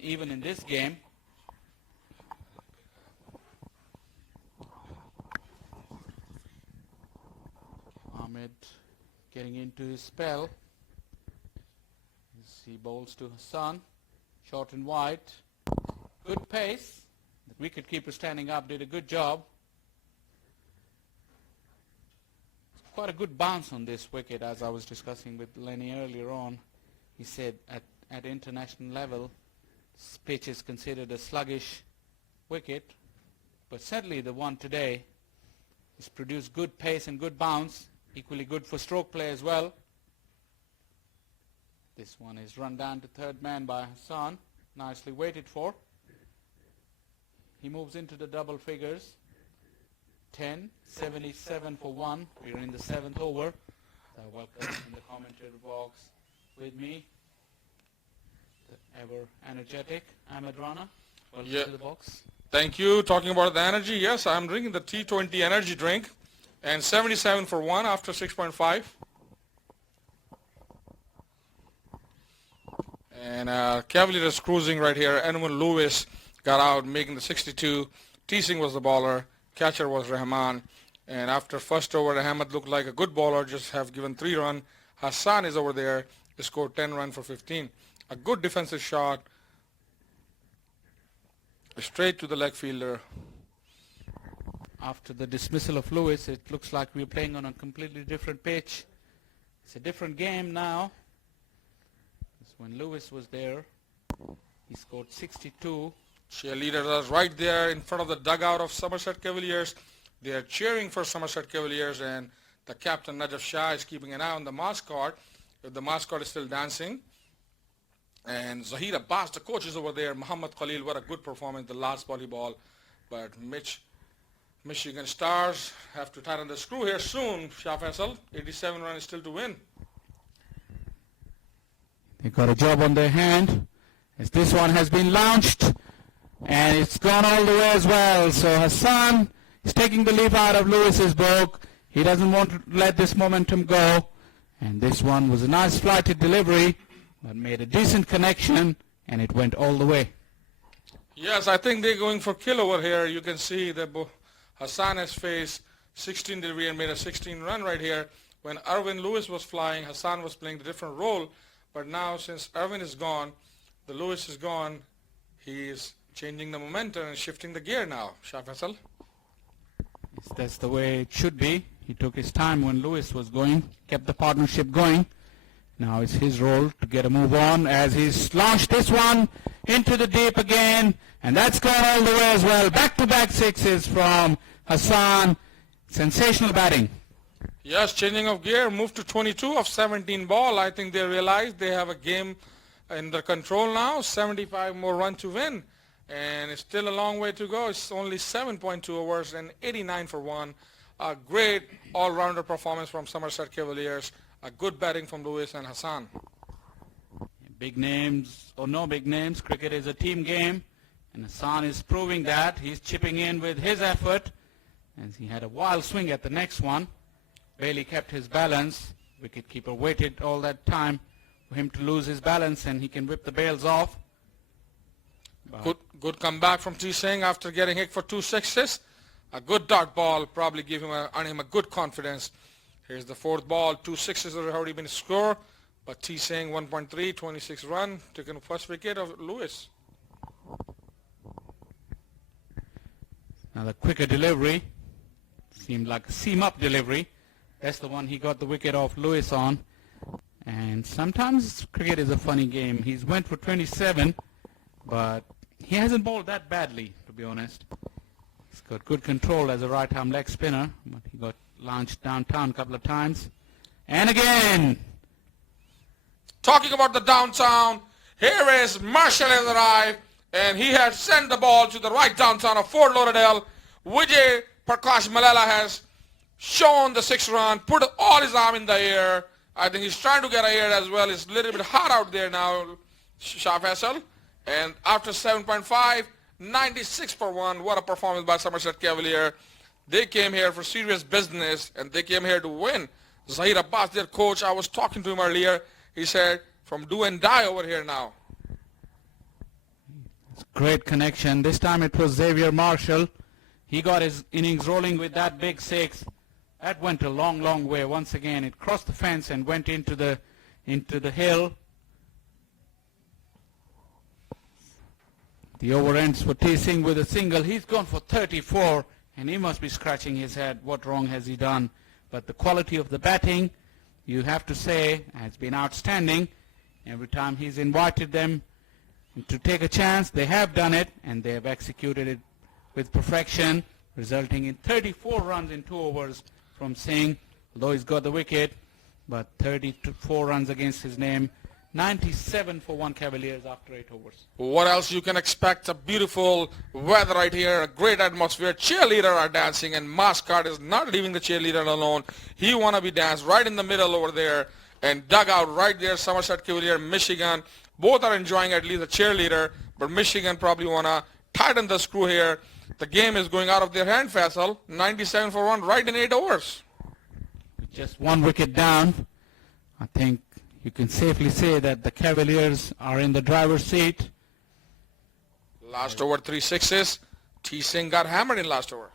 even in this game. Ahmed getting into his spell. He bowls to Hassan, short and wide. Good pace. The wicketkeeper standing up did a good job. Quite a good bounce on this wicket, as I was discussing with Lenny earlier on. He said at international level, this pitch is considered a sluggish wicket, but certainly the one today has produced good pace and good bounce, equally good for stroke play as well. This one is run down to third man by Hassan, nicely waited for. He moves into the double figures. 10, 77 for 1. We're in the 7th over. I welcome in the commentary box with me the ever energetic Ahmed Rana. Welcome to the box. Thank you. Talking about the energy, yes, I'm drinking the T20 energy drink, and 77 for 1 after 6.5. And Cavaliers cruising right here. Edwin Lewis got out, making the 62. Dece was the bowler. Catcher was Rahman. And after first over, Ahmed looked like a good bowler, just have given 3 runs. Hassan is over there. He scored 10 runs for 15. A good defensive shot. Straight to the leg fielder. After the dismissal of Lewis, it looks like we're playing on a completely different pitch. It's a different game now. When Lewis was there, he scored 62. Cheerleaders are right there in front of the dugout of Somerset Cavaliers. They are cheering for Somerset Cavaliers, and the captain Najaf Shah is keeping an eye on the mascot. If the mascot is still dancing. And Zahir Abbas, the coach, is over there. Muhammad Khalil, what a good performance, the last volleyball. But Michigan Stars have to tighten the screw here soon. Shah Faisal, 87 runs still to win. They got a job on their hand, as this one has been launched, and it's gone all the way as well. So Hassan is taking the leaf out of Lewis's book. He doesn't want to let this momentum go, and this one was a nice flighted delivery, but made a decent connection, and it went all the way. Yes, I think they're going for kill over here. You can see that Hassan has faced 16 delivery and made a 16 run right here. When Irwin Lewis was flying, Hassan was playing a different role. But now, since Irwin is gone, the Lewis is gone, he is changing the momentum and shifting the gear now. Shah Faisal? Yes, that's the way it should be. He took his time when Lewis was going, kept the partnership going. Now it's his role to get a move on as he's launched this one into the deep again. And that's gone all the way as well. Back-to-back sixes from Hassan. Sensational batting. Yes, changing of gear, moved to 22 of 17 ball. I think they realize they have a game in their control now. 75 more runs to win. And it's still a long way to go. It's only 7.2 overs and 89 for 1. A great all-rounder performance from Somerset Cavaliers. A good batting from Lewis and Hassan. Big names or no big names, cricket is a team game. And Hassan is proving that. He's chipping in with his effort. And he had a wild swing at the next one. Bailey kept his balance. Wicketkeeper waited all that time for him to lose his balance, and he can whip the bails off. Good comeback from Dece after getting hit for 2 sixes. A good dot ball probably gave him a good confidence. Here's the 4th ball. 2 sixes have already been scored, but Dece 1.3, 26 run, taking the first wicket of Lewis. Now the quicker delivery seemed like a seam-up delivery. That's the one he got the wicket off Lewis on. And sometimes cricket is a funny game. He's went for 27, but he hasn't bowled that badly, to be honest. He's got good control as a right-arm leg spinner, but he got launched downtown a couple of times. And again! Talking about the downtown, here is Marshall has arrived, and he has sent the ball to the right downtown of Fort Lauderdale. Vijay Prakash Malala has shown the 6th run, put all his arm in the air. I think he's trying to get air as well. It's a little bit hot out there now, Shah Faisal. And after 7.5, 96 for 1. What a performance by Somerset Cavalier. They came here for serious business, and they came here to win. Zahir Abbas, their coach, I was talking to him earlier. He said, from do and die over here now. Great connection. This time it was Xavier Marshall. He got his innings rolling with that big six. That went a long, long way. Once again, it crossed the fence and went into the hill. The over ends for Dece with a single. He's gone for 34, and he must be scratching his head. What wrong has he done? But the quality of the batting, you have to say, has been outstanding. Every time he's invited them to take a chance, they have done it, and they have executed it with perfection, resulting in 34 runs in 2 overs from Singh, although he's got the wicket, but 34 runs against his name. 97 for 1 Cavaliers after 8 overs. What else you can expect? A beautiful weather right here, a great atmosphere. Cheerleader are dancing, and Mascot is not leaving the cheerleader alone. He want to be danced right in the middle over there, and dugout right there, Somerset Cavalier, Michigan. Both are enjoying at least a cheerleader, but Michigan probably want to tighten the screw here. The game is going out of their hand, Faisal. 97 for 1 right in 8 overs. With just 1 wicket down, I think you can safely say that the Cavaliers are in the driver's seat. Last over 3 sixes. Dece got hammered in last over.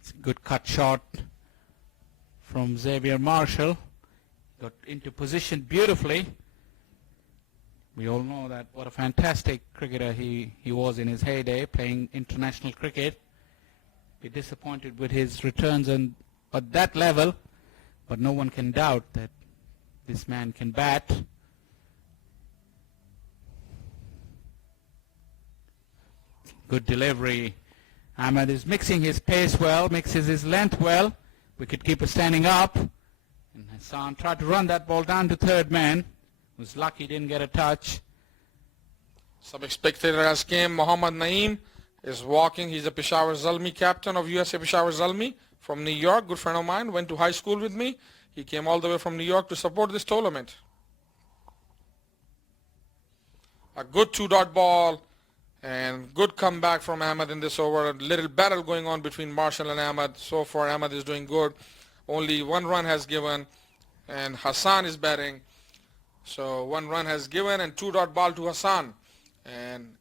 It's a good cut shot from Xavier Marshall. Got into position beautifully. We all know that what a fantastic cricketer he was in his heyday playing international cricket. Be disappointed with his returns at that level, but no one can doubt that this man can bat. Good delivery. Ahmed is mixing his pace well, mixes his length well. Wicketkeeper standing up. And Hassan tried to run that ball down to third man. Was lucky, didn't get a touch. Some spectator has came. Mohammad Naeem is walking. He's a Peshawar Zalmi captain of USA Peshawar Zalmi from New York. Good friend of mine. Went to high school with me. He came all the way from New York to support this tournament. A good 2-dot ball and good comeback from Ahmed in this over. A little battle going on between Marshall and Ahmed. So far Ahmed is doing good. Only 1 run has given and Hassan is batting. So 1 run has given and 2-dot ball to Hassan. And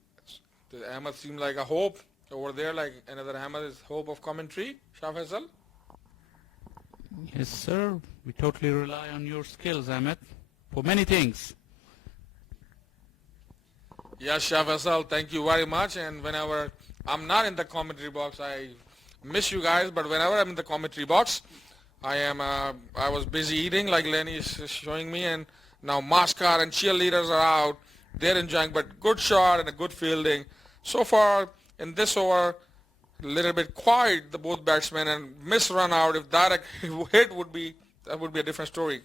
Ahmed seemed like a hope over there, like another Ahmed is hope of commentary. Shah Faisal? Yes, sir. We totally rely on your skills, Ahmed, for many things. Yes, Shah Faisal, thank you very much. And whenever I'm not in the commentary box, I miss you guys. But whenever I'm in the commentary box, I was busy eating, like Lenny is showing me, and now Mascot and cheerleaders are out. They're enjoying, but good shot and a good fielding. So far in this over, a little bit quiet, the both batsmen, and miss run out. If direct hit would be, that would be a different story.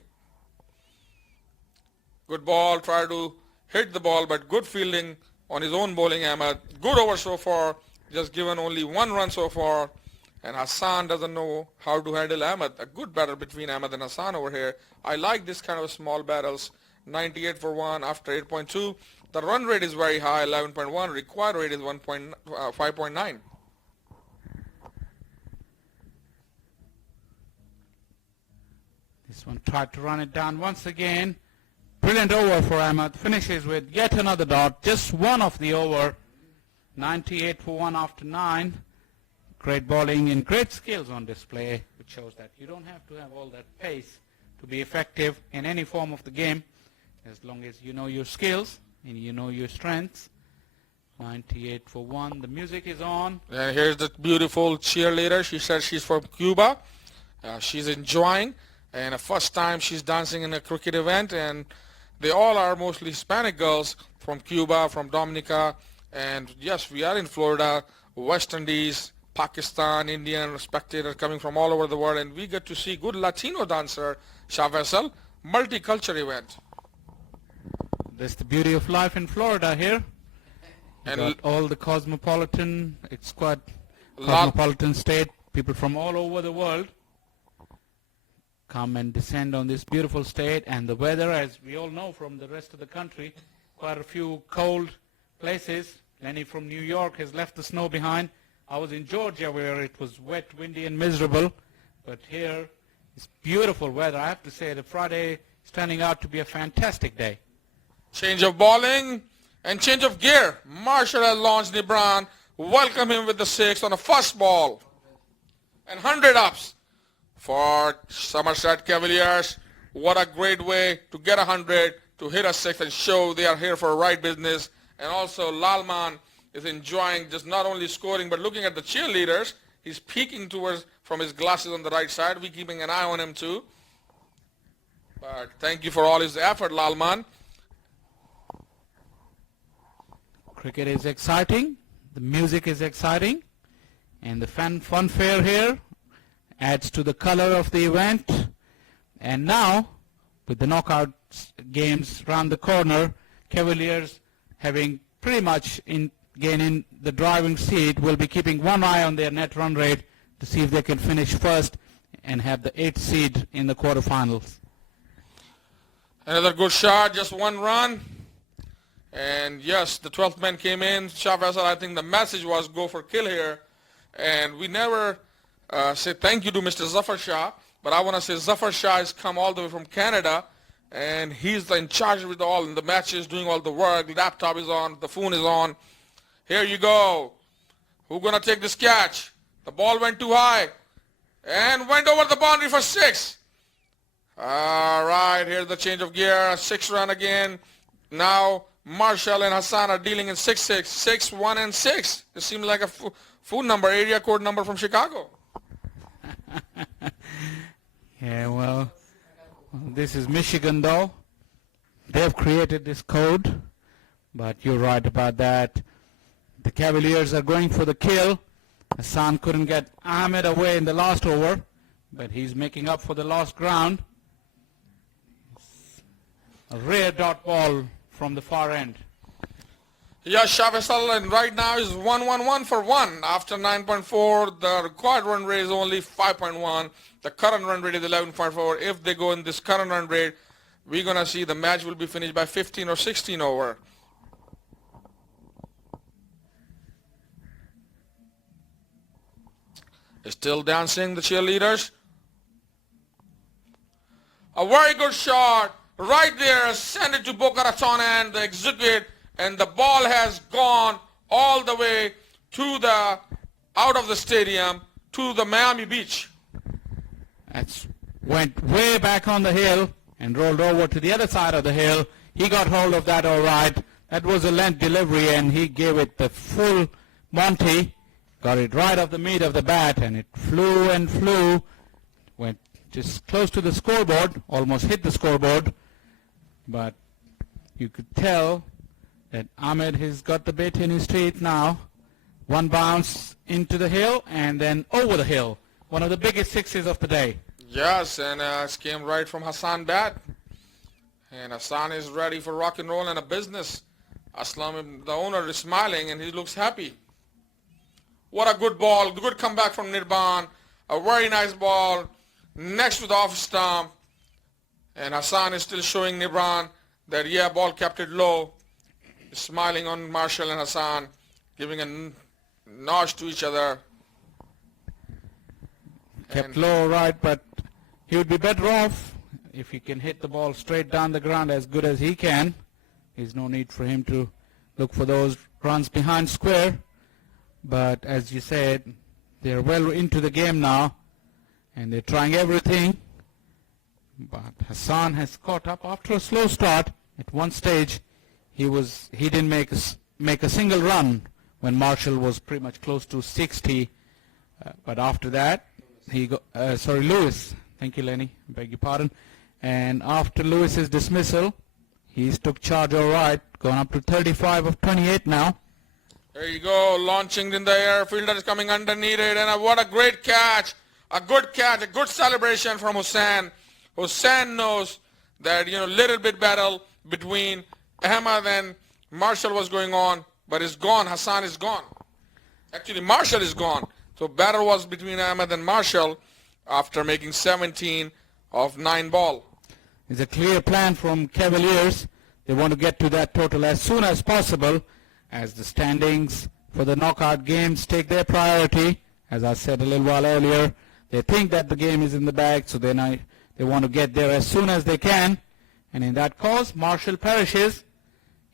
Good ball, try to hit the ball, but good fielding on his own bowling, Ahmed. Good over so far, just given only 1 run so far. And Hassan doesn't know how to handle Ahmed. A good battle between Ahmed and Hassan over here. I like this kind of small battles. 98 for 1 after 8.2. The run rate is very high, 11.1. Required rate is 5.9. This one tried to run it down once again. Brilliant over for Ahmed. Finishes with yet another dot. Just 1 of the over. 98 for 1 after 9. Great bowling and great skills on display, which shows that you don't have to have all that pace to be effective in any form of the game, as long as you know your skills and you know your strengths. 98 for 1. The music is on. And here's the beautiful cheerleader. She said she's from Cuba. She's enjoying. And the first time she's dancing in a cricket event. And they all are mostly Hispanic girls from Cuba, from Dominica. And yes, we are in Florida, West Indies, Pakistan, Indian spectators coming from all over the world, and we get to see good Latino dancer, Shah Faisal, multicultural event. That's the beauty of life in Florida here. You got all the cosmopolitan, it's quite cosmopolitan state, people from all over the world come and descend on this beautiful state, and the weather, as we all know from the rest of the country, quite a few cold places. Lenny from New York has left the snow behind. I was in Georgia where it was wet, windy and miserable, but here it's beautiful weather. I have to say the Friday, It's turning out to be a fantastic day. Change of bowling and change of gear. Marshall has launched Nebran. Welcome him with the 6 on the first ball. And 100 ups for Somerset Cavaliers. What a great way to get 100, to hit a 6 and show they are here for a right business. And also Lalman is enjoying just not only scoring but looking at the cheerleaders. He's peeking towards from his glasses on the right side. We're keeping an eye on him too. But thank you for all his effort, Lalman. Cricket is exciting. The music is exciting. And the funfair here adds to the color of the event. And now, with the knockout games round the corner, Cavaliers having pretty much gaining the driving seat will be keeping one eye on their net run rate to see if they can finish first and have the 8th seed in the quarterfinals. Another good shot, just one run. And yes, the 12th man came in. Shah Faisal, I think the message was go for kill here. And we never say thank you to Mr. Zafar Shah. But I want to say Zafar Shah has come all the way from Canada. And he's in charge with all the matches, doing all the work. The laptop is on, the phone is on. Here you go. Who's going to take this catch? The ball went too high. And went over the boundary for 6. All right, here's the change of gear. 6 run again. Now Marshall and Hassan are dealing in 6-6. 6, 1, and 6. It seems like a phone number, area code number from Chicago. Yeah, well, this is Michigan though. They've created this code. But you're right about that. The Cavaliers are going for the kill. Hassan couldn't get Ahmed away in the last over. But he's making up for the lost ground. A rare dot ball from the far end. Yes, Shah Faisal, and right now is 1-1-1 for 1. After 9.4, the required run rate is only 5.1. The current run rate is 11.4. If they go in this current run rate, we're going to see the match will be finished by 15 or 16 over. Still dancing, the cheerleaders. A very good shot. Right there, send it to Boca Raton and the execute, and the ball has gone all the way to the out of the stadium to the Miami Beach. That's went way back on the hill and rolled over to the other side of the hill. He got hold of that all right. That was a length delivery and he gave it the full Monty. Got it right off the meat of the bat and it flew and flew. Went just close to the scoreboard, almost hit the scoreboard. But you could tell that Ahmed has got the bit in his teeth now. One bounce into the hill and then over the hill. One of the biggest 6s of the day. Yes, and it came right from Hassan bat. And Hassan is ready for rock and roll and a business. Aslam, the owner, is smiling and he looks happy. What a good ball. Good comeback from Nirban. A very nice ball. Next to the off stump. And Hassan is still showing Nibran that, yeah, ball kept it low. Smiling on Marshall and Hassan, giving a nod to each other. Kept low, right, but he would be better off if he can hit the ball straight down the ground as good as he can. There's no need for him to look for those runs behind square. But as you said, they're well into the game now, and they're trying everything. But Hassan has caught up after a slow start. At one stage, he didn't make a single run when Marshall was pretty much close to 60. But after that, Lewis. Thank you, Lenny. Beg your pardon. And after Lewis's dismissal, he's took charge all right, going up to 35 of 28 now. There you go, launching in the air. Fielder is coming underneath it, and what a great catch. A good catch, a good celebration from Hussain. Hussain knows that, little bit battle between Ahmed and Marshall was going on, but it's gone. Hassan is gone. Actually, Marshall is gone. So battle was between Ahmed and Marshall after making 17 of 9 ball. It's a clear plan from Cavaliers. They want to get to that total as soon as possible as the standings for the knockout games take their priority. As I said a little while earlier, they think that the game is in the bag, so they want to get there as soon as they can. And in that cause, Marshall perishes.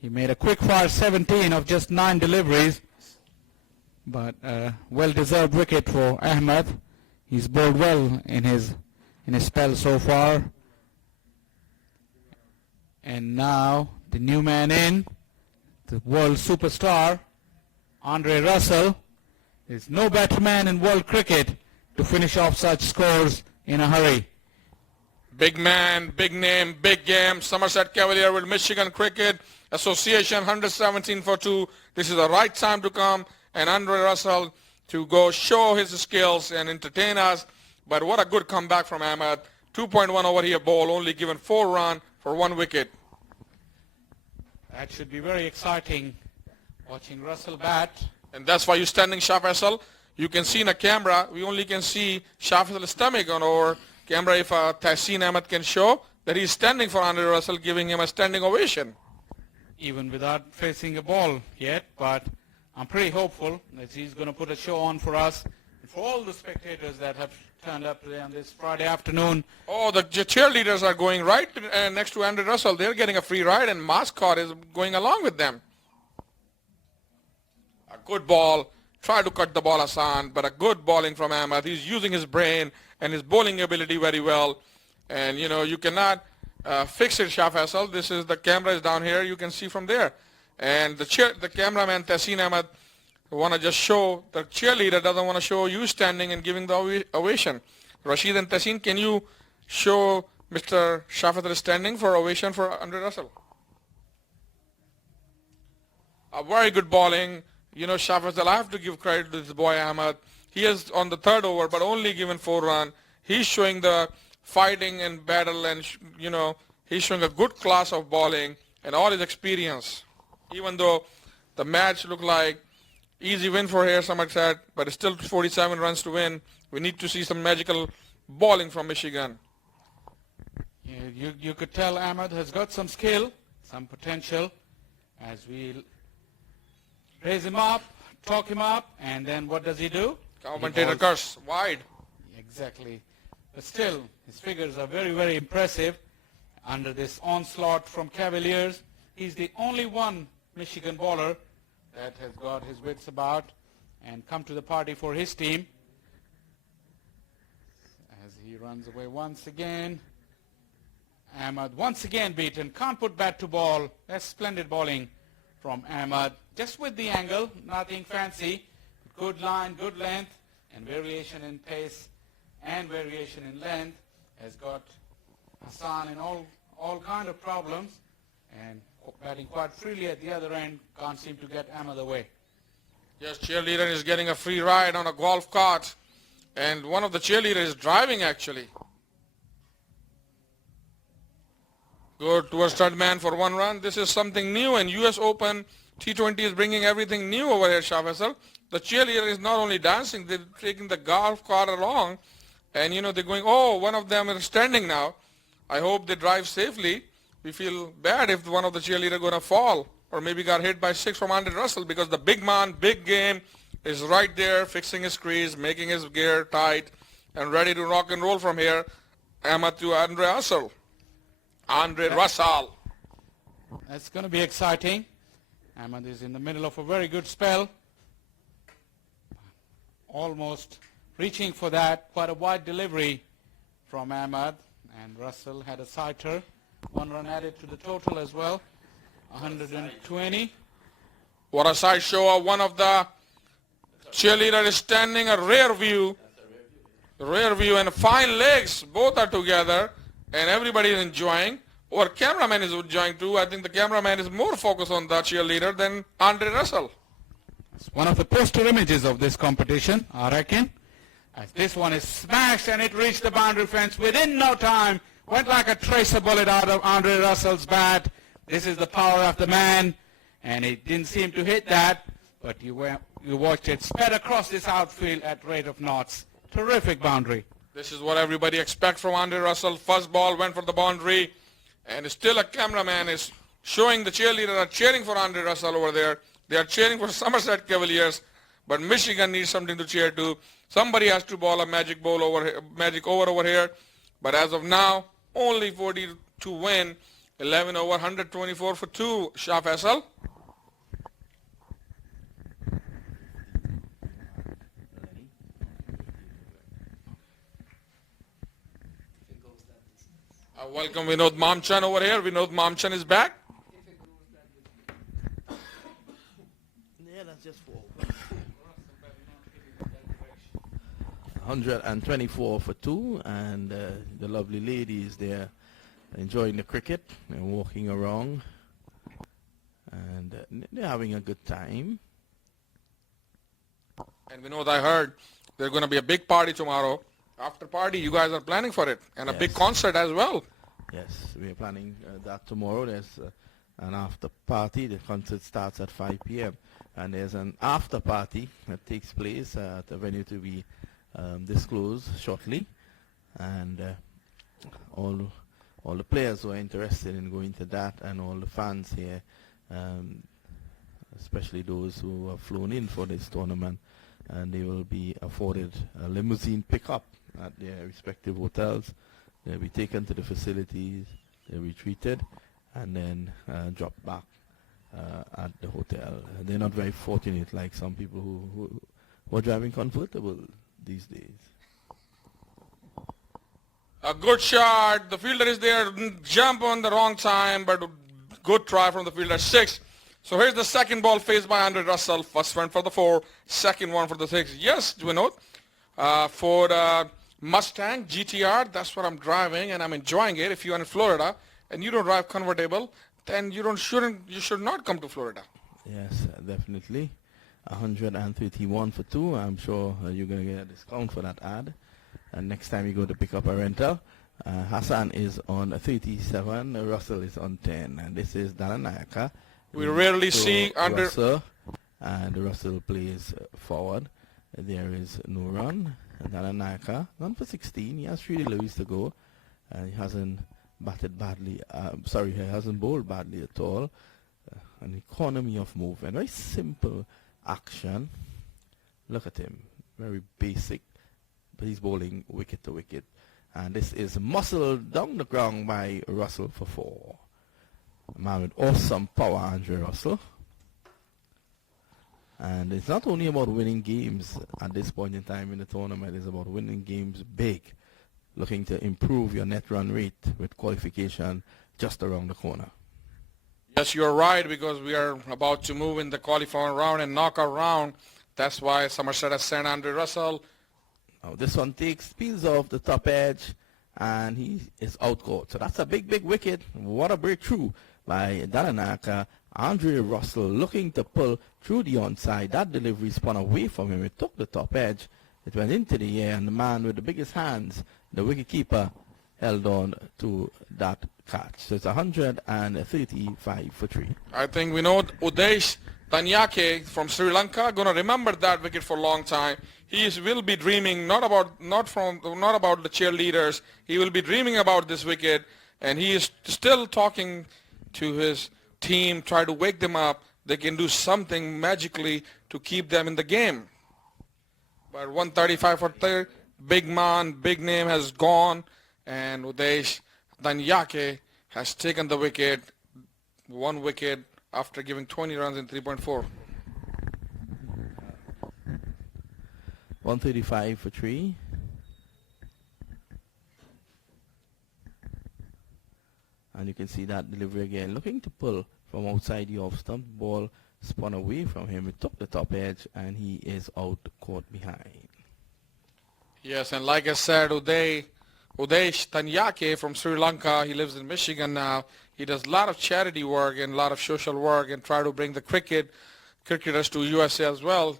He made a quick fire 17 of just 9 deliveries. But well-deserved wicket for Ahmed. He's bowled well in his spell so far. And now the new man in, the world superstar, Andre Russell. There's no better man in world cricket to finish off such scores in a hurry. Big man, big name, big game. Somerset Cavalier with Michigan Cricket Association, 117 for 2. This is the right time to come, and Andre Russell to go show his skills and entertain us. But what a good comeback from Ahmed. 2.1 over here ball, only given 4 runs for 1 wicket. That should be very exciting, watching Russell bat. And that's why you're standing Shah Faisal. You can see in a camera, we only can see Shah Faisal's stomach on our camera. If Tahseen Ahmed can show that he's standing for Andre Russell, giving him a standing ovation. Even without facing a ball yet, but I'm pretty hopeful that he's going to put a show on for us and for all the spectators that have turned up today on this Friday afternoon. Oh, the cheerleaders are going right next to Andre Russell. They're getting a free ride, and Mascot is going along with them. A good ball. Try to cut the ball, Hassan, but a good bowling from Ahmed. He's using his brain and his bowling ability very well. And, you know, you cannot fix it, Shah Faisal. This is, the camera is down here. You can see from there. And the cameraman, Tahseen Ahmed, want to just show, the cheerleader doesn't want to show you standing and giving the ovation. Rashid and Tahseen, can you show Mr. Shah Faisal standing for ovation for Andre Russell? A very good bowling. You know, Shah Faisal, I have to give credit to this boy Ahmed. He is on the 3rd over, but only given 4 runs. He's showing the fighting and battle, and, you know, he's showing a good class of bowling and all his experience. Even though the match looked like easy win for here, Somerset, but it's still 47 runs to win. We need to see some magical bowling from Michigan. Yeah, you could tell Ahmed has got some skill, some potential, as we raise him up, talk him up, and then what does he do? Commentator curse, wide. Exactly. But still, his figures are very, very impressive under this onslaught from Cavaliers. He's the only one Michigan bowler that has got his wits about and come to the party for his team. As he runs away once again. Ahmed once again beaten. Can't put bat to ball. That's splendid bowling from Ahmed. Just with the angle, nothing fancy. Good line, good length, and variation in pace and variation in length has got Hassan in all kind of problems, and batting quite freely at the other end, can't seem to get Ahmed away. Yes, cheerleader is getting a free ride on a golf cart, and one of the cheerleaders is driving actually. Good towards third man for 1 run. This is something new, and US Open T20 is bringing everything new over here, Shah Faisal. The cheerleader is not only dancing, they're taking the golf cart along, and, you know, they're going, oh, one of them is standing now. I hope they drive safely. We feel bad if one of the cheerleaders going to fall or maybe got hit by 6 from Andre Russell, because the big man, big game is right there, fixing his crease, making his gear tight, and ready to rock and roll from here. Ahmed to Andre Russell. Andre Russell. That's going to be exciting. Ahmed is in the middle of a very good spell. Almost reaching for that. Quite a wide delivery from Ahmed. And Russell had a sighter. 1 run added to the total as well. 120. What a side show. One of the cheerleader is standing, a rear view. Rear view and fine legs. Both are together. And everybody is enjoying. Our cameraman is enjoying too. I think the cameraman is more focused on the cheerleader than Andre Russell. It's one of the poster images of this competition, I reckon. As this one is smashed and it reached the boundary fence within no time. Went like a tracer bullet out of Andre Russell's bat. This is the power of the man. And it didn't seem to hit that. But you watched it sped across this outfield at rate of knots. Terrific boundary. This is what everybody expects from Andre Russell. First ball went for the boundary. And still a cameraman is showing the cheerleader are cheering for Andre Russell over there. They are cheering for Somerset Cavaliers. But Michigan needs something to cheer to. Somebody has to bowl a magic over over here. But as of now, only 40 to win. 11 over 124 for 2. Shah Faisal. Welcome Vinod Mamchan over here. Vinod Mamchan is back. Yeah, that's just 4. 124 for 2, and the lovely ladies there enjoying the cricket and walking around, and they're having a good time. And Vinod, I heard there's going to be a big party tomorrow. After party, you guys are planning for it, and a big Yes. concert as well. Yes, we're planning that tomorrow. There's an after party. The concert starts at 5 p.m. and there's an after party that takes place at a venue to be disclosed shortly. And all the players who are interested in going to that, and all the fans here, especially those who have flown in for this tournament, and they will be afforded a limousine pickup at their respective hotels. They'll be taken to the facilities, they'll be treated, and then dropped back at the hotel. They're not very fortunate like some people who are driving comfortable these days. A good shot. The fielder is there. Jump on the wrong time, but good try from the fielder. 6. So here's the second ball faced by Andre Russell. First one for the 4, second one for the 6. Yes, Vinod. For the Mustang GTR, that's what I'm driving, and I'm enjoying it. If you're in Florida and you don't drive convertible, then you should not come to Florida. Yes, definitely. 131 for 2. I'm sure you're going to get a discount for that ad. And next time you go to pick up a rental, Hassan is on 37, Russell is on 10, and this is Dalanayaka. We rarely see under Russell, and Russell plays forward. There is no run. Dalanayaka, gone for 16. He has 3 deliveries to go. He hasn't batted badly. He hasn't bowled badly at all. An economy of movement. Very simple action. Look at him. Very basic. But he's bowling wicket to wicket. And this is muscled down the ground by Russell for 4. A man with awesome power, Andre Russell. And it's not only about winning games at this point in time in the tournament, it's about winning games big, looking to improve your net run rate with qualification just around the corner. Yes, you're right, because we are about to move in the qualifying round and knockout round. That's why Somerset has sent Andre Russell. Now this one peels off the top edge, and he is out court. So that's a big, big wicket. What a breakthrough by Dalanayaka. Andre Russell looking to pull through the onside. That delivery spun away from him. It took the top edge. It went into the air, and the man with the biggest hands, the wicketkeeper, held on to that catch. So it's 135 for 3. I think we know Udesh Tanyake from Sri Lanka going to remember that wicket for a long time. He will be dreaming not about the cheerleaders. He will be dreaming about this wicket, and he is still talking to his team, try to wake them up. They can do something magically to keep them in the game. But 135 for 3, big man, big name has gone, and Udesh Danyake has taken the wicket, 1 wicket after giving 20 runs in 3.4. 135 for 3. And you can see that delivery again. Looking to pull from outside the off stump. Ball spun away from him. It took the top edge, and he is out caught behind. Yes, and like I said, Udesh Tanyake from Sri Lanka, he lives in Michigan now. He does a lot of charity work and a lot of social work and try to bring the cricketers to USA as well.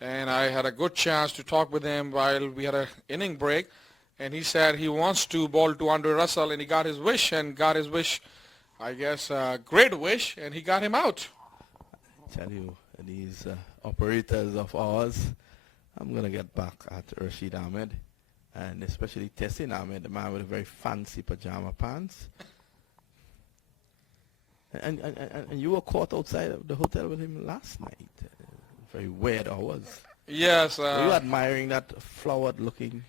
And I had a good chance to talk with him while we had an inning break. And he said he wants to bowl to Andre Russell, and he got his wish, I guess, a great wish, and he got him out. I tell you, these operators of ours, I'm going to get back at Rashid Ahmed, and especially Tessin Ahmed, the man with a very fancy pajama pants. And you were caught outside of the hotel with him last night. Very weird hours. Yes. Were you admiring that flowered-looking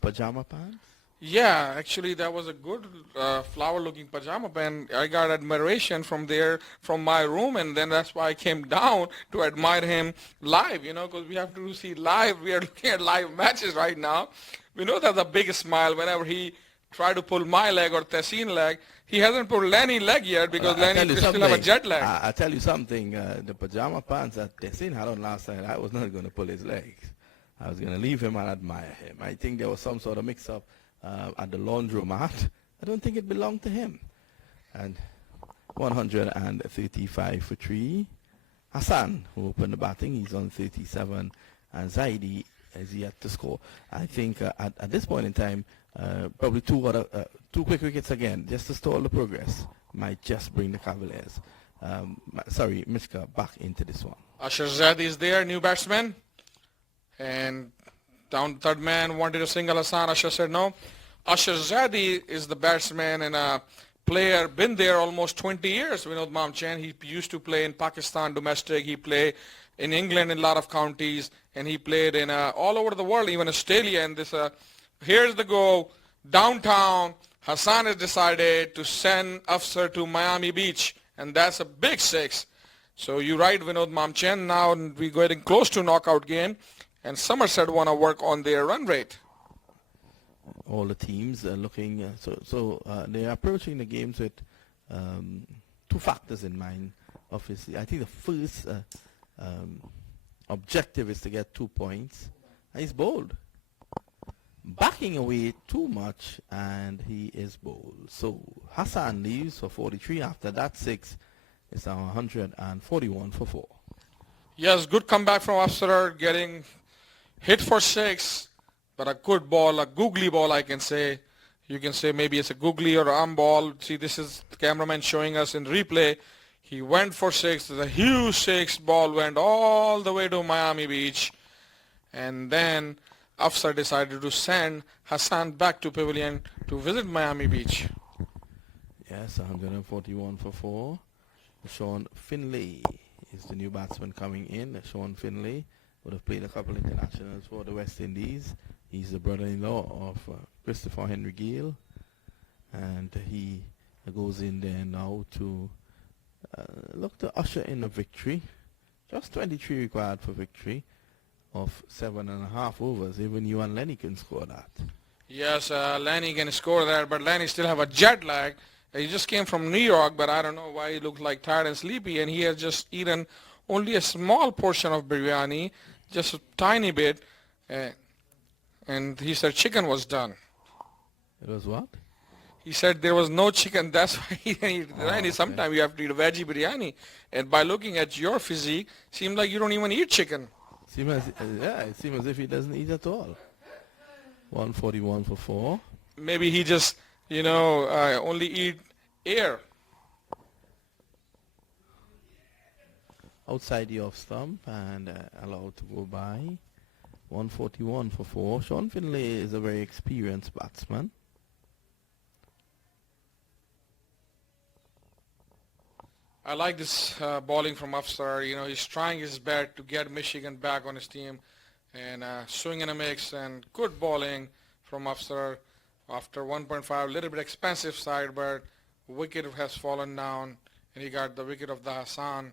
pajama pants? Yeah, actually, that was a good flower-looking pajama pant. I got admiration from there, from my room, and then that's why I came down to admire him live. Because we have to see live. We are looking at live matches right now. We know that's a big smile whenever he tried to pull my leg or Tessin leg. He hasn't pulled Lenny's leg yet because Lenny still have a jet lag. I tell you something. The pajama pants that Dece had on last night, I was not going to pull his legs. I was going to leave him and admire him. I think there was some sort of mix-up at the laundromat. I don't think it belonged to him. And 135 for 3. Hassan, who opened the batting, he's on 37. And Zaidi is yet to score. I think at this point in time, probably two quick wickets again, just to stall the progress, might just bring the Cavaliers, Mishka, back into this one. Asher Zaidi is there, new batsman. And down third man wanted to single Hassan. Asher said no. Asher Zaidi is the batsman and a player, been there almost 20 years. Vinod Mamchen, he used to play in Pakistan domestic. He played in England in a lot of counties. And he played in all over the world, even Australia. And this, here's the goal. Downtown, Hassan has decided to send Afsar to Miami Beach. And that's a big 6. So you're right, Vinod Mamchen. Now we're getting close to knockout game. And Somerset want to work on their run rate. All the teams are looking, they're approaching the games with two factors in mind. Obviously, I think the first objective is to get 2 points. He's bold. Backing away too much, and he is bold. So Hassan leaves for 43. After that 6, it's now 141 for 4. Yes, good comeback from Afsar, getting hit for 6, but a good ball, a googly ball, I can say. You can say maybe it's a googly or arm ball. See, this is the cameraman showing us in replay. He went for 6. The huge 6 ball went all the way to Miami Beach. And then Afsar decided to send Hassan back to Pavilion to visit Miami Beach. Yes, 141 for 4. Sean Finlay is the new batsman coming in. Sean Finlay would have played a couple internationals for the West Indies. He's the brother-in-law of Christopher Henry Gale. And he goes in there now to look to usher in a victory. Just 23 required for victory of 7.5 overs. Even you and Lenny can score that. Yes, Lenny can score that, but Lenny still have a jet lag. He just came from New York, but I don't know why he looked like tired and sleepy, and he has just eaten only a small portion of biryani, just a tiny bit, and he said chicken was done. It was what? He said there was no chicken, that's why he didn't eat biryani. Okay. Sometimes you have to eat a veggie biryani, and by looking at your physique, seems like you don't even eat chicken. It seems as if he doesn't eat at all. 141 for 4. Maybe he just, only eat air. Outside the off stump and allowed to go by. 141 for 4. Sean Finlay is a very experienced batsman. I like this bowling from Afsar. He's trying his best to get Michigan back on his team and swing in a mix, and good bowling from Afsar after 1.5, a little bit expensive side, but wicket has fallen down and he got the wicket of the Hassan.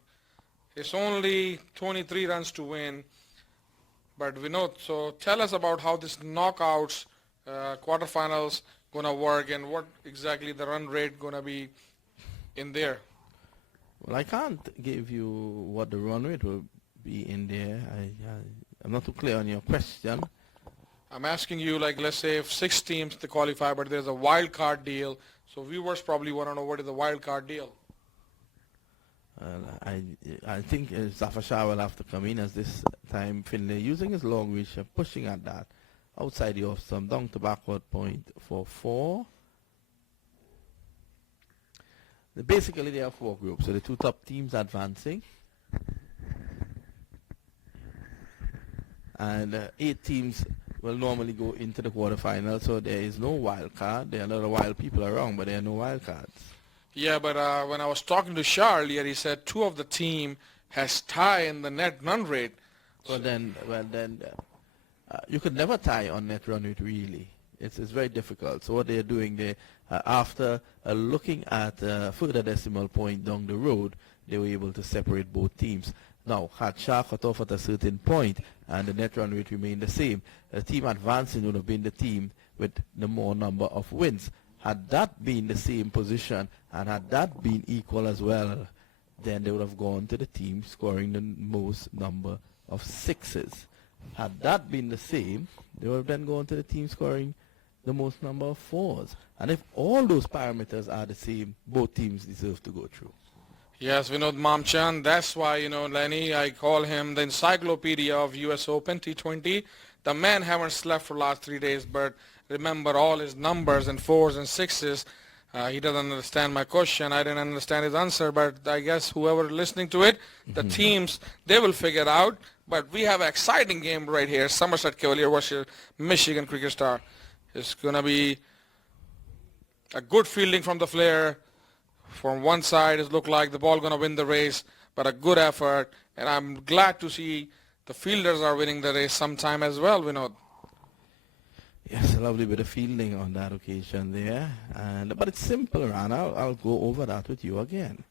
It's only 23 runs to win, but so tell us about how this knockouts, quarterfinals gonna work and what exactly the run rate gonna be in there. Well, I can't give you what the run rate will be in there. I'm not too clear on your question. I'm asking you, let's say if 6 teams to qualify, but there's a wild card deal. So viewers probably want to know what is the wild card deal. I think Zafar Shah will have to come in as this time Finlay using his long reach, pushing at that outside the off stump, down to backward point for 4. Basically, there are 4 groups. So the 2 top teams advancing. And 8 teams will normally go into the quarterfinals. So there is no wild card. There are a lot of wild people around, but there are no wild cards. Yeah, but when I was talking to Shah earlier, he said 2 of the team has tie in the net run rate. Well, then, you could never tie on net run rate, really. It's very difficult. So what they're doing, after looking at further decimal point down the road, they were able to separate both teams. Now, had Shah cut off at a certain point and the net run rate remained the same, the team advancing would have been the team with the more number of wins. Had that been the same position and had that been equal as well, then they would have gone to the team scoring the most number of sixes. Had that been the same, they would have then gone to the team scoring the most number of fours. And if all those parameters are the same, both teams deserve to go through. Yes, Vinod Mamchan. That's why, Lenny, I call him the encyclopedia of US Open T20. The man haven't slept for the last 3 days, but remember all his numbers and fours and sixes. He doesn't understand my question. I didn't understand his answer, but I guess whoever listening to it, the teams, they will figure out. But we have an exciting game right here. Somerset Cavalier versus Michigan Cricket Star. It's going to be a good fielding from the Flair. From one side, it looked like the ball going to win the race, but a good effort. And I'm glad to see the fielders are winning the race sometime as well, Vinod. Yes, a lovely bit of fielding on that occasion there. But it's simple, Ran. I'll go over that with you again.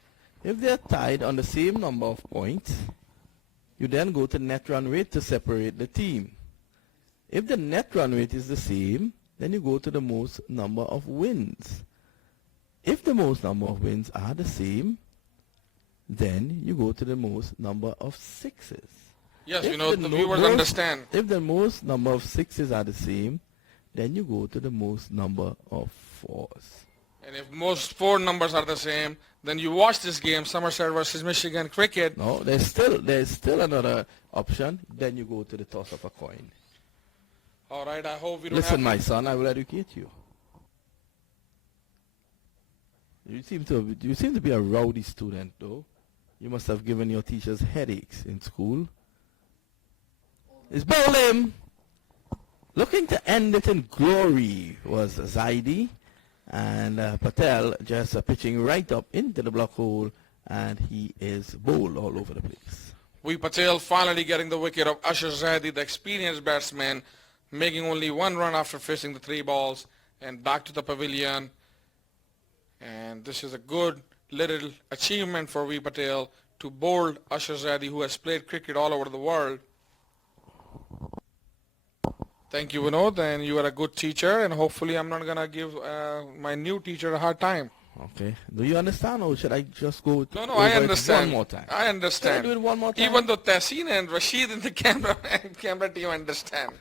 If they're tied on the same number of points, you then go to net run rate to separate the team. If the net run rate is the same, then you go to the most number of wins. If the most number of wins are the same, then you go to the most number of sixes. Yes, the viewers understand. If the most number of sixes are the same, then you go to the most number of fours. And if most four numbers are the same, then you watch this game, Somerset versus Michigan Cricket. No, there's still another option. Then you go to the toss of a coin. All right, I hope we don't Listen, my son, I will educate you. You seem to be a rowdy student, though. You must have given your teachers headaches in school. It's bowling. Looking to end it in glory was Zaidi, and Patel just pitching right up into the block hole, and he is bowled all over the place. Patel finally getting the wicket of Asher Zaidi, the experienced batsman, making only one run after facing the three balls, and back to the pavilion. And this is a good little achievement for Patel to bowl Asher Zaidi, who has played cricket all over the world. Thank you, Vinod, and you are a good teacher, and hopefully I'm not going to give my new teacher a hard time. Okay. Do you understand, or should I just go No, I understand. one more time? I understand. Should I do it one more time? Even though Tehseen and Rashid in the camera team understand.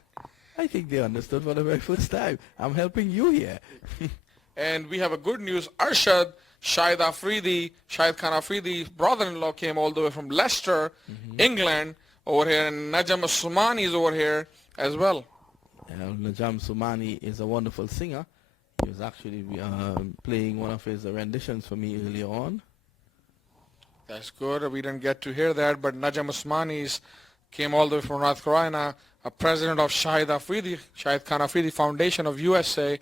I think they understood for the very first time. I'm helping you here. And we have a good news. Arshad Shahid Khan Afridi's brother-in-law came all the way from Leicester, England, over here, and Najam Usmani is over here as well. Najam Sumani is a wonderful singer. He was actually playing one of his renditions for me earlier on. That's good. We didn't get to hear that, but Najam Usmani came all the way from North Carolina, a president of Shahid Khan Afridi Foundation of USA,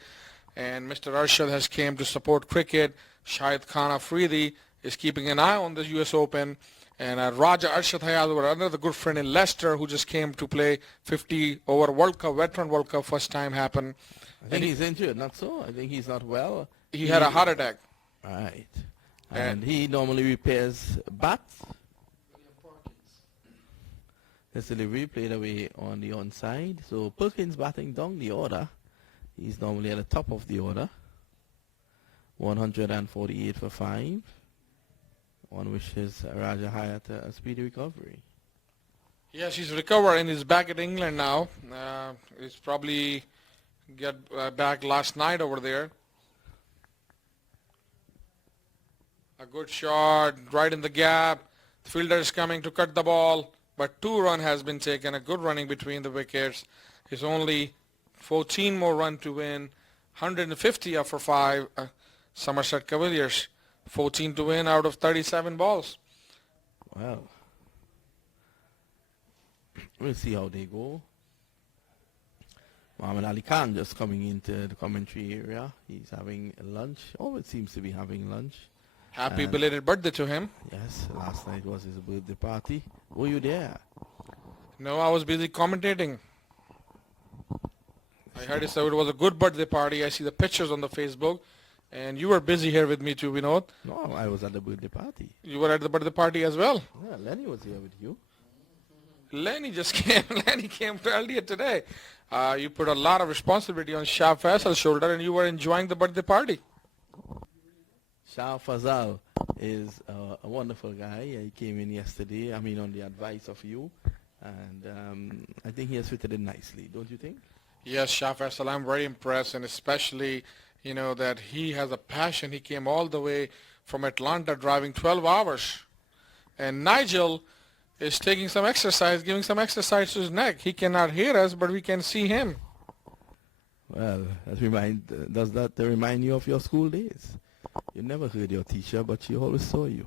and Mr. Arshad has came to support cricket. Shahid Khan Afridi is keeping an eye on the US Open. And Raja Arshad Hayat, another good friend in Leicester, who just came to play 50 over World Cup, Veteran World Cup, first time happened. I think he's injured, not so. I think he's not well. He had a heart attack. Right. And he normally repairs bats. His delivery played away on the onside. So Perkins batting down the order. He's normally at the top of the order. 148 for 5. One wishes Raja Hayat a speedy recovery. Yes, he's recovering. He's back at England now. He's probably get back last night over there. A good shot right in the gap. The fielder is coming to cut the ball, but 2 run has been taken. A good running between the wickets. It's only 14 more run to win. 150 up for 5. Somerset Cavaliers. 14 to win out of 37 balls. Wow. We'll see how they go. Muhammad Ali Khan just coming into the commentary area. He's having lunch. Always seems to be having lunch. Happy belated birthday to him. Yes, last night was his birthday party. Were you there? No, I was busy commentating. I heard it was a good birthday party. I see the pictures on the Facebook. And you were busy here with me too, Vinod. No, I was at the birthday party. You were at the birthday party as well. Yeah, Lenny was here with you. Lenny just came. Lenny came earlier today. You put a lot of responsibility on Shah Faisal's shoulder, and you were enjoying the birthday party. Shah Fazal is a wonderful guy. He came in yesterday, on the advice of you. And I think he has fitted in nicely, don't you think? Yes, Shah Faisal, I'm very impressed, and especially, that he has a passion. He came all the way from Atlanta driving 12 hours. And Nigel is taking some exercise, giving some exercise to his neck. He cannot hear us, but we can see him. Well, does that remind you of your school days? You never heard your teacher, but she always saw you.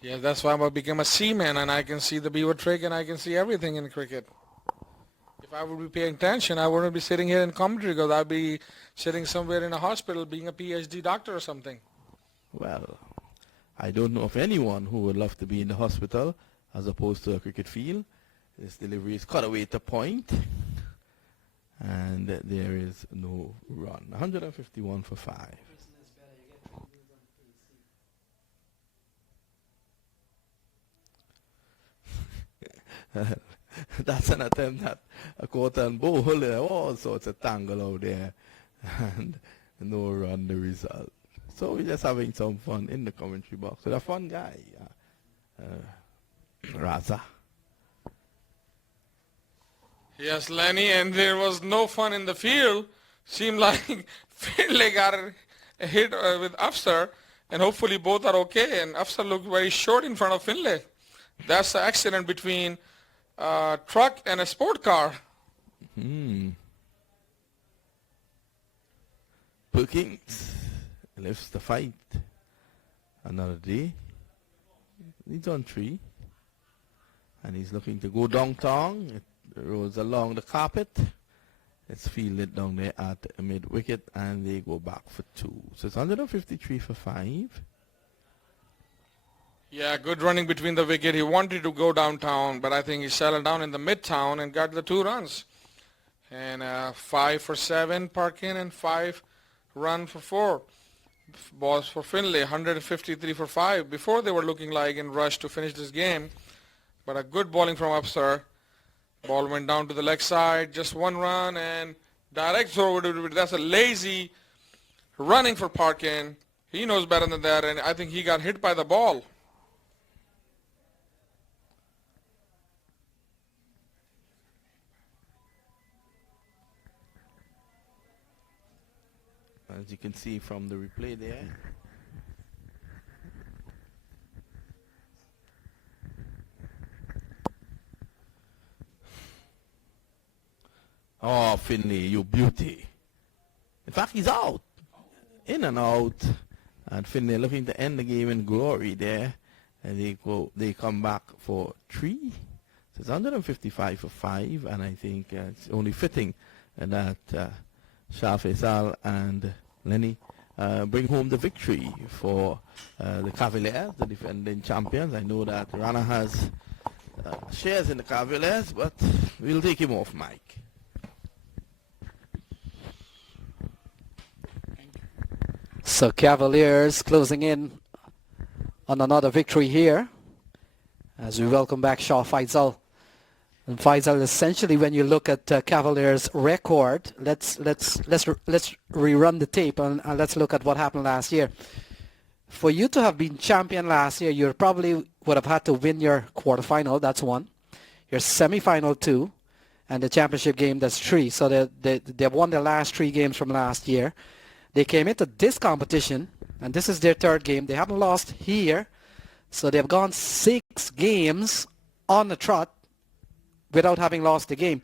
Yeah, that's why I became a seaman, and I can see the beaver trick, and I can see everything in cricket. If I would be paying attention, I wouldn't be sitting here in commentary, because I'd be sitting somewhere in a hospital being a PhD doctor or something. Well, I don't know of anyone who would love to be in the hospital as opposed to a cricket field. This delivery is cut away to point, and there is no run. 151 for 5. That's an attempt at a quarter and bowl. There are all sorts of tangle out there, and no run the result. So we're just having some fun in the commentary box with a fun guy, Raza. Yes, Lenny, and there was no fun in the field. Seemed like Finlay got a hit with Afsar, and hopefully both are okay. And Afsar looked very short in front of Finlay. That's the accident between a truck and a sport car. Perkins lifts the fight. Another day. He's on 3. And he's looking to go downtown. It rolls along the carpet. It's fielded down there at mid-wicket, and they go back for 2. So it's 153 for 5. Yeah, good running between the wicket. He wanted to go downtown, but I think he settled down in the midtown and got the 2 runs. And 5 for 7, Parkin, and 5 run for 4. Balls for Finlay, 153 for 5. Before they were looking like in rush to finish this game, but a good bowling from Upser. Ball went down to the leg side, just 1 run, and direct throw. That's a lazy running for Parkin. He knows better than that, and I think he got hit by the ball. As you can see from the replay there. Oh, Finlay, you beauty. In fact, he's out. In and out. And Finlay looking to end the game in glory there. And they come back for 3. So it's 155 for 5. And I think it's only fitting that Shah Faisal and Lenny bring home the victory for the Cavaliers, the defending champions. I know that Rana has shares in the Cavaliers, but we'll take him off, Mike. So Cavaliers closing in on another victory here as we welcome back Shah Faisal. And Faisal, essentially, when you look at Cavaliers' record, let's rerun the tape and let's look at what happened last year. For you to have been champion last year, you probably would have had to win your quarterfinal. That's 1. Your semifinal 2, and the championship game, that's 3. So they won their last 3 games from last year. They came into this competition, and this is their 3rd game. They haven't lost here, so they've gone 6 games on the trot without having lost the game.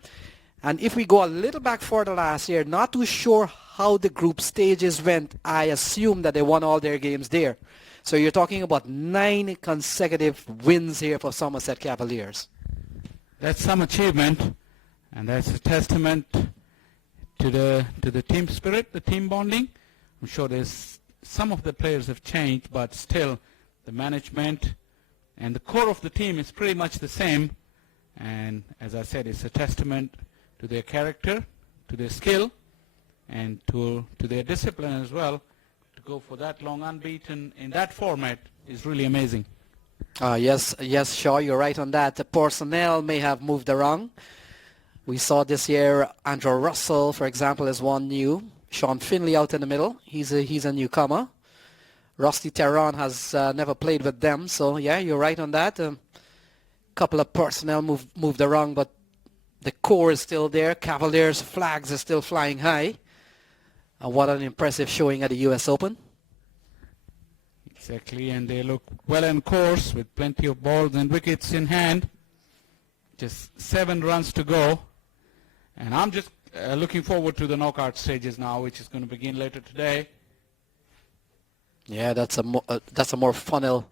And if we go a little back further last year, not too sure how the group stages went. I assume that they won all their games there. So you're talking about 9 consecutive wins here for Somerset Cavaliers. That's some achievement, and that's a testament to the team spirit, the team bonding. I'm sure there's some of the players have changed, but still the management and the core of the team is pretty much the same. And as I said, it's a testament to their character, to their skill and to their discipline as well. To go for that long unbeaten in that format is really amazing. Yes, Shaw, you're right on that. The personnel may have moved around. We saw this year Andrew Russell, for example, is one new. Sean Finley out in the middle. He's a newcomer. Rusty Terran has never played with them, so yeah, you're right on that. Couple of personnel moved around, but the core is still there. Cavaliers flags are still flying high. And what an impressive showing at the U.S. Open. Exactly, and they look well on course with plenty of balls and wickets in hand. Just 7 runs to go. And I'm just looking forward to the knockout stages now, which is going to begin later today. Yeah, that's a more funnel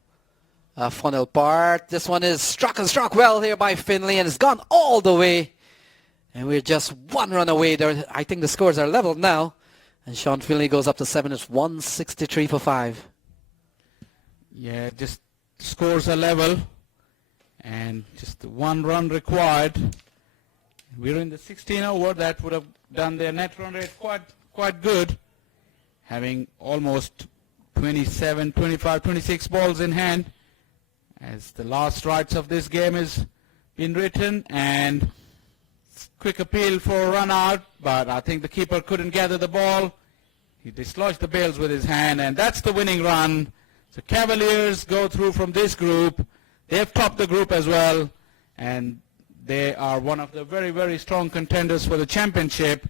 part. This one is struck well here by Finley, and it's gone all the way. And we're just 1 run away there. I think the scores are leveled now. And Sean Finley goes up to 7. It's 163 for 5. Yeah, just scores are level. And just 1 run required. We're in the 16 over. That would have done their net run rate quite good. Having almost 27, 25, 26 balls in hand. As the last rights of this game has been written. And quick appeal for a run out. But I think the keeper couldn't gather the ball. He dislodged the bails with his hand. And that's the winning run. So Cavaliers go through from this group. They've topped the group as well. And they are one of the very, very strong contenders for the championship.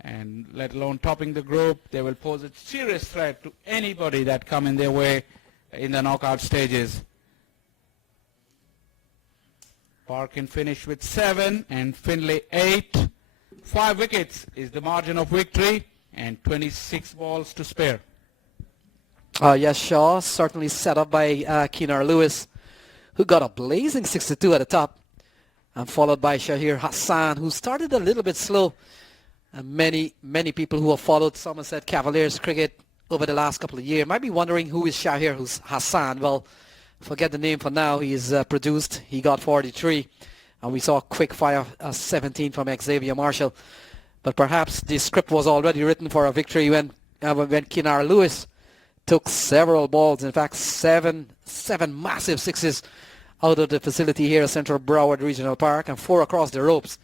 And let alone topping the group, they will pose a serious threat to anybody that come in their way in the knockout stages. Parkin finished with 7 and Finley 8. 5 wickets is the margin of victory and 26 balls to spare. Yes, Shaw, certainly set up by Keenar Lewis, who got a blazing 62 at the top. And followed by Shahir Hassan, who started a little bit slow. And many people who have followed Somerset Cavaliers cricket over the last couple of years might be wondering who is Shahir Hassan. Well, forget the name for now. He's produced. He got 43. And we saw a quick fire 17 from Xavier Marshall. But perhaps the script was already written for a victory when Keenar Lewis took several balls. In fact, seven massive sixes out of the facility here at Central Broward Regional Park and 4 across the ropes,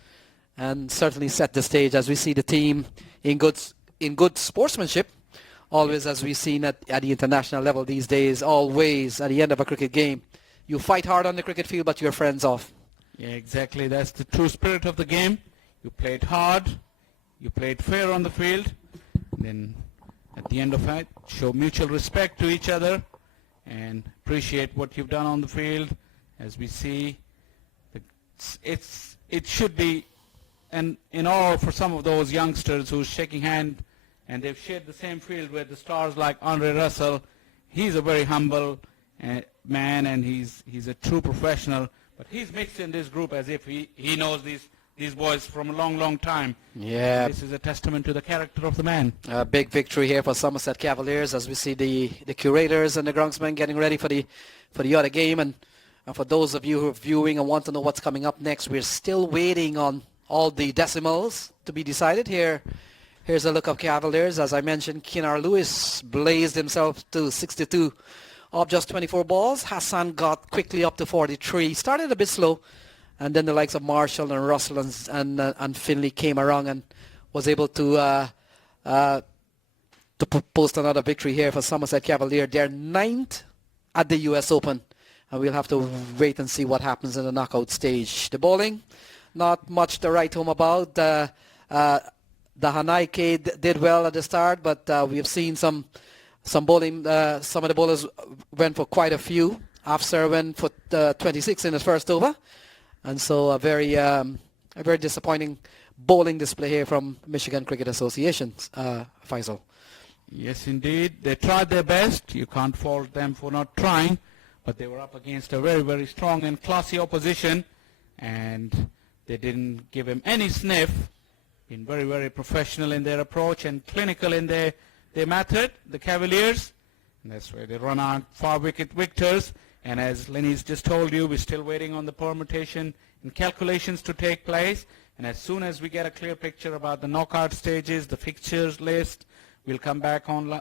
and certainly set the stage as we see the team in good sportsmanship, always as we've seen at the international level these days. Always at the end of a cricket game, you fight hard on the cricket field, but you're friends off. Yeah, exactly. That's the true spirit of the game. You played hard, you played fair on the field, then at the end of it, show mutual respect to each other and appreciate what you've done on the field. As we see, it should be an in awe for some of those youngsters who's shaking hand, and they've shared the same field with the stars like Andre Russell. He's a very humble man, and he's a true professional. But he's mixed in this group as if he knows these boys from a long time. Yeah. This is a testament to the character of the man. A big victory here for Somerset Cavaliers as we see the curators and the groundsmen getting ready for the other game. And for those of you who are viewing and want to know what's coming up next, we're still waiting on all the decimals to be decided. Here's a look of Cavaliers. As I mentioned, Keenar Lewis blazed himself to 62 of just 24 balls. Hassan got quickly up to 43. Started a bit slow, and then the likes of Marshall and Russell and Finley came around and was able to post another victory here for Somerset Cavalier. They're 9th at the U.S. Open. And we'll have to wait and see what happens in the knockout stage. The bowling, not much to write home about. The Hanaike did well at the start, but we have seen some bowling. Some of the bowlers went for quite a few. Afsar went for 26 in his first over. And so a very disappointing bowling display here from Michigan Cricket Association, Faisal. Yes, indeed. They tried their best. You can't fault them for not trying. But they were up against a very, very strong and classy opposition, and they didn't give him any sniff. Been very, very professional in their approach and clinical in their method, the Cavaliers. And that's why they run out 5 wicket victors. And as Lenny's just told you, we're still waiting on the permutation and calculations to take place. And as soon as we get a clear picture about the knockout stages, the fixtures list, we'll come back on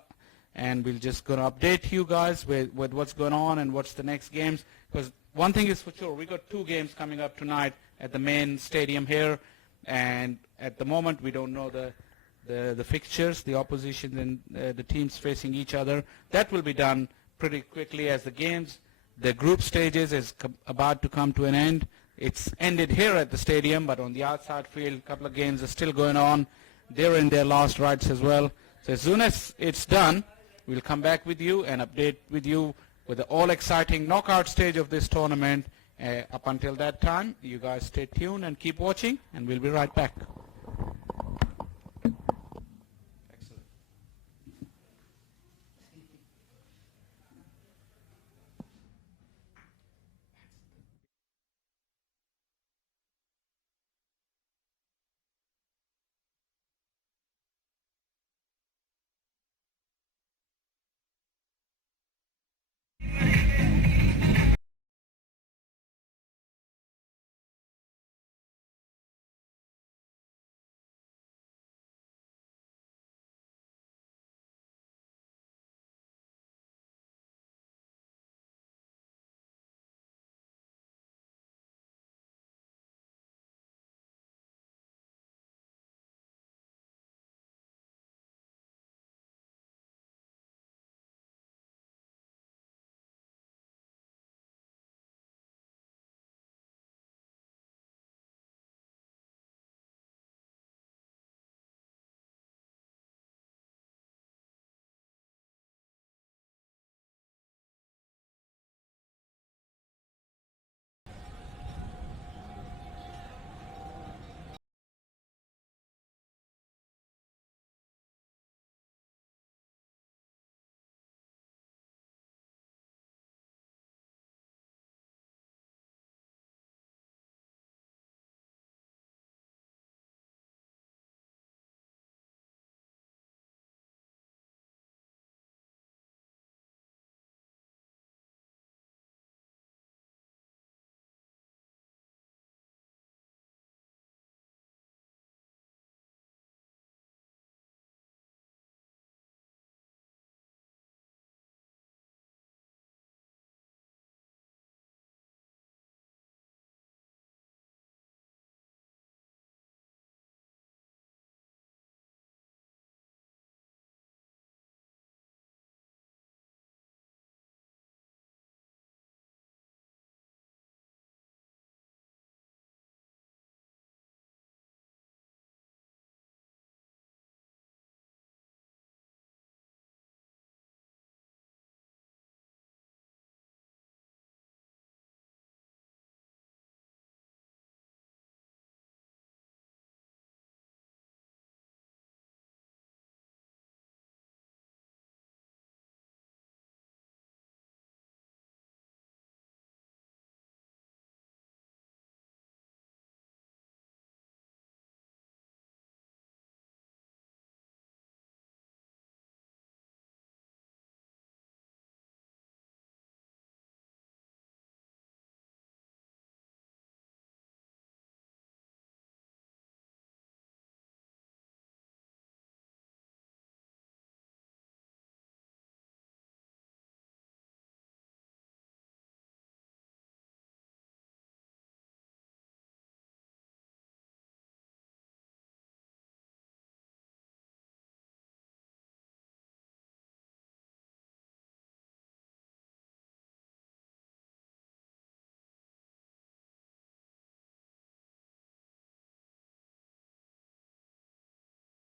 and we'll just going to update you guys with what's going on and what's the next games. Because one thing is for sure, we got 2 games coming up tonight at the main stadium here. And at the moment, we don't know the fixtures, the opposition and the teams facing each other. That will be done pretty quickly as the games. The group stages is about to come to an end. It's ended here at the stadium, but on the outside field, a couple of games are still going on. They're in their last rites as well. So as soon as it's done, we'll come back with you and update with you with the all-exciting knockout stage of this tournament. Up until that time, you guys stay tuned and keep watching, and we'll be right back.